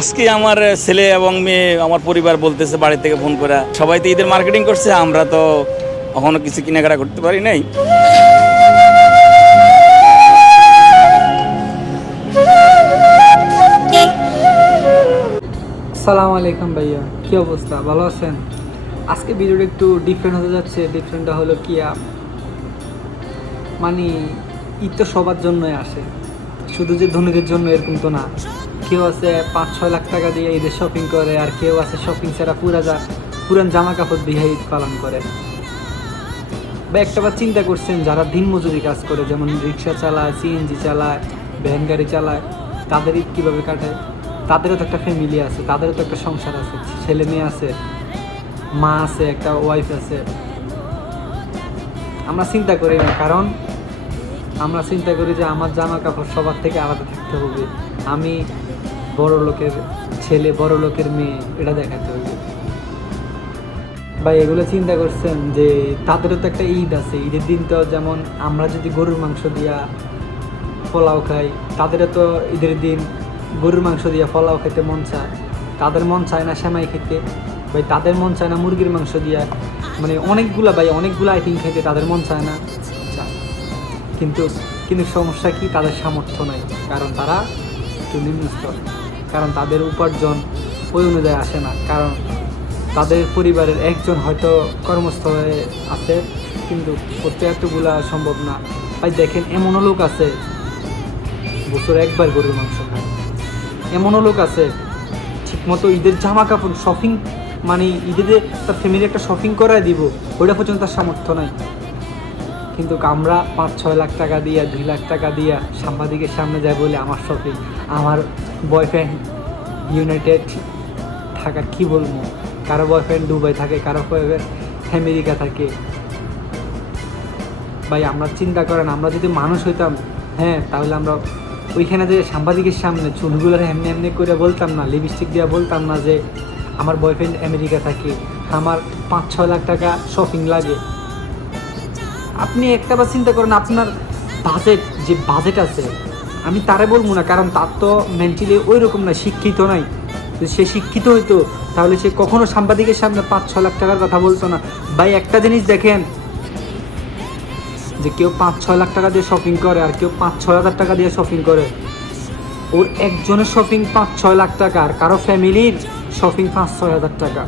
আজকে আমার ছেলে এবং মেয়ে আমার পরিবার বলতেছে বাড়ি থেকে ফোন করে সবাই তো ঈদের মার্কেটিং করছে, আমরা তো এখনো কিছু কেনাকাটা করতে পারি নাই। আসসালামু আলাইকুম ভাইয়া, কি অবস্থা? ভালো আছেন? আজকে ভিডিওটা একটু ডিফারেন্ট হতে যাচ্ছে। ডিফারেন্টটা হলো কি, মানে ঈদ তো সবার জন্যই আসে, শুধু যে ধনীদের জন্য এরকম তো না। কেউ আছে 5-6 লাখ টাকা দিয়ে ঈদের শপিং করে, আর কেউ আছে শপিং ছাড়া পুরান জামা কাপড় দিয়ে ঈদ পালন করে। বা একটাবার চিন্তা করছেন, যারা দিনমজুরি কাজ করে, যেমন রিক্সা চালায়, সিএনজি চালায়, ভ্যান গাড়ি চালায়, তাদের ঈদ কীভাবে কাটায়? তাদেরও তো একটা ফ্যামিলি আছে, তাদেরও তো একটা সংসার আছে, ছেলে মেয়ে আছে, মা আছে, একটা ওয়াইফ আছে। আমরা চিন্তা করি না, কারণ আমরা চিন্তা করি যে আমার জামা কাপড় সবার থেকে আলাদা থাকতে হবে, আমি বড় লোকের ছেলে, বড় লোকের মেয়ে, এটা দেখাতে হবে। বা এগুলো চিন্তা করছেন যে তাদেরও তো একটা ঈদ আছে, ঈদের দিনটাও যেমন আমরা যদি গরুর মাংস দিয়া পোলাও খাই, তাদেরও তো ঈদের দিন গরুর মাংস দিয়া পোলাও খেতে মন চায়। তাদের মন চায় না সেমাই খেতে, ভাই তাদের মন চায় না মুরগির মাংস দিয়া, মানে অনেকগুলো আইটেম খেতে তাদের মন চায় না। কিন্তু কিন্তু সমস্যা কি, তাদের সামর্থ্য নাই, কারণ তারা একটু নিম্নস্তর, কারণ তাদের উপার্জন ওই অনুযায়ী আসে না, কারণ তাদের পরিবারের একজন হয়তো কর্মস্থলে আছে, কিন্তু প্রত্যেকগুলা সম্ভব না। ভাই দেখেন, এমনও লোক আছে বছরে একবার গরুর মাংস খায়, এমনও লোক আছে ঠিকমতো ঈদের জামা কাপড় শপিং, মানে ঈদে তার ফ্যামিলি একটা শপিং করায় দিব, ওইটা পর্যন্ত তার সামর্থ্য নাই। কিন্তু আমরা 5-6 লাখ টাকা দিয়া, 2 লাখ টাকা দিয়া সাংবাদিকের সামনে যায় বলে আমার শপিং, আমার বয়ফ্রেন্ড ইউনাইটেড থাকা, কি বলবো, কারো বয়ফ্রেন্ড দুবাই থাকে, কারো বয়ফ্রেন্ড আমেরিকা থাকে। ভাই আমরা চিন্তা করেন, আমরা যদি মানুষ হইতাম, হ্যাঁ, তাহলে আমরা ওইখানে যে সাংবাদিকের সামনে চুলগুলোর এমনি এমনি করে বলতাম না, লিপস্টিক দিয়ে বলতাম না যে আমার বয়ফ্রেন্ড আমেরিকা থাকে, আমার 5-6 লাখ টাকা শপিং লাগে। আপনি একটাবার চিন্তা করেন, আপনার বাজেট আছে, আমি তারে বলবো না, কারণ তার তো মেন্টালি ওই রকম না, শিক্ষিত নাই। যদি সে শিক্ষিত হইতো তাহলে সে কখনো সাংবাদিকের সামনে 5-6 লাখ টাকার কথা বলতো না। ভাই একটা জিনিস দেখেন, যে কেউ 5-6 লাখ টাকা দিয়ে শপিং করে আর কেউ 5-6 হাজার টাকা দিয়ে শপিং করে, ওর একজনের শপিং 5-6 লাখ টাকা, আর কারো ফ্যামিলির শপিং 5-6 হাজার টাকা।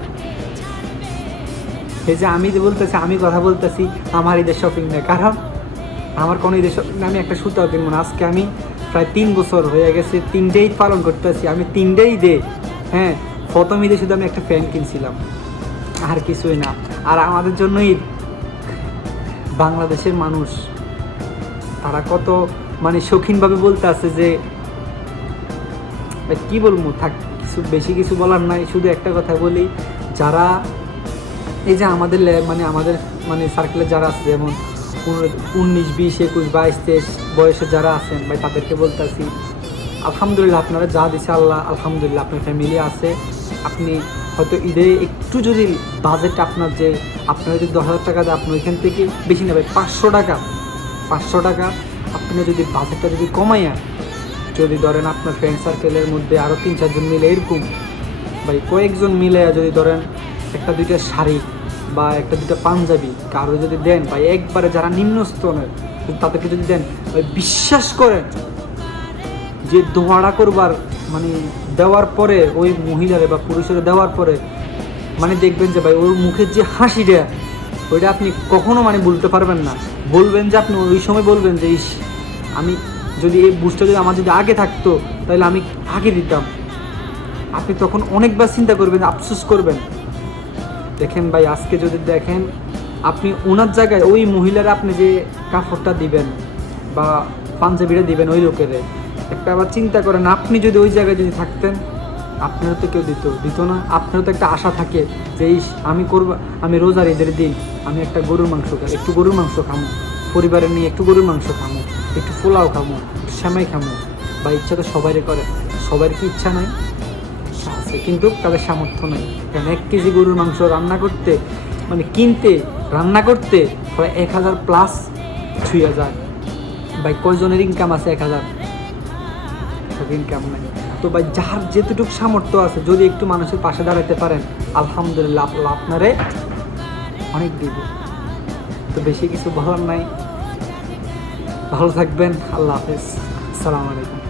এই যে আমি বলতেছি, আমি কথা বলতেছি আমার ঈদের শপিং নেই, কারণ আমার কোনো ঈদের শপিং, আমি একটা সুতাও কিনবো না। আজকে আমি প্রায় 3 বছর হয়ে গেছে 3টে ঈদ পালন করতেছি, আমি 3টে ঈদে, হ্যাঁ, প্রথম ঈদে শুধু আমি একটা ফ্যান কিনছিলাম, আর কিছুই না। আর আমাদের জন্য ঈদ, বাংলাদেশের মানুষ তারা কত মানে শৌখিনভাবে বলতে আছে যে, কি বলবো, কিছু বেশি কিছু বলার নাই, শুধু একটা কথা বলি, যারা এই যে আমাদের আমাদের সার্কেলে যারা আছে, যেমন 19, 20, 21, 22, 23 বয়সে যারা আছেন, ভাই তাদেরকে বলতেছি আলহামদুলিল্লাহ, আপনারা যা দিছে আল্লাহ, আলহামদুলিল্লাহ, আপনার ফ্যামিলি আছে। আপনি হয়তো ঈদে একটু যদি বাজেট আপনার, যে আপনার যদি 10,000 টাকা দেয়, আপনি ওইখান থেকে বেশি নেবে 500 টাকা আপনি যদি বাজেটটা যদি কমাইয়া, যদি ধরেন আপনার ফ্রেন্ড সার্কেলের মধ্যে আরও 3-4 জন মিলে, এরকম ভাই কয়েকজন মিলে যদি ধরেন 1-2টা শাড়ি বা 1-2টা পাঞ্জাবি কারো যদি দেন, ভাই একবারে যারা নিম্ন স্তরের তাদেরকে যদি দেন, ভাই বিশ্বাস করেন যে দোয়াড়া করবার, মানে দেওয়ার পরে ওই মহিলারে বা পুরুষের দেওয়ার পরে, মানে দেখবেন যে ভাই ওর মুখের যে হাসিটা, ওইটা আপনি কখনো মানে বলতে পারবেন না। বলবেন যে আপনি ওই সময় বলবেন যে ইস, আমি যদি এই বুঝটা যদি আমার যদি আগে থাকতো তাহলে আমি আগে দিতাম। আপনি তখন অনেকবার চিন্তা করবেন, আফসোস করবেন। দেখেন ভাই, আজকে যদি দেখেন আপনি ওনার জায়গায় ওই মহিলারা আপনি যে কাপড়টা দিবেন বা পাঞ্জাবিটা দিবেন ওই লোকের, একটা আবার চিন্তা করেন, আপনি যদি ওই জায়গায় যদি থাকতেন, আপনারও তো কেউ দিত না। আপনারও তো একটা আশা থাকে যে আমি রোজার ঈদের দিন আমি একটা গরুর মাংস খাই, একটু গরুর মাংস খামো, পরিবারের নিয়ে একটু গরুর মাংস খামো, একটু পোলাও খামো, একটু সেমাই খামো। বা ইচ্ছা তো সবারই করে, সবার কি ইচ্ছা নাই? আছে, কিন্তু তাদের সামর্থ্য নাই। কারণ 1 কেজি গরুর মাংস রান্না করতে, মানে কিনতে, রান্না করতে প্রায় 1000+ 2000। ভাই কয়জনের ইনকাম আছে 1000? ইনকাম নাই। তো ভাই যার যেতটুকু সামর্থ্য আছে যদি একটু মানুষের পাশে দাঁড়াতে পারেন আলহামদুলিল্লাহ আল্লাহ আপনারে অনেক দিব। তো বেশি কিছু বলার নাই, ভালো থাকবেন, আল্লাহ হাফেজ, আসসালামু আলাইকুম।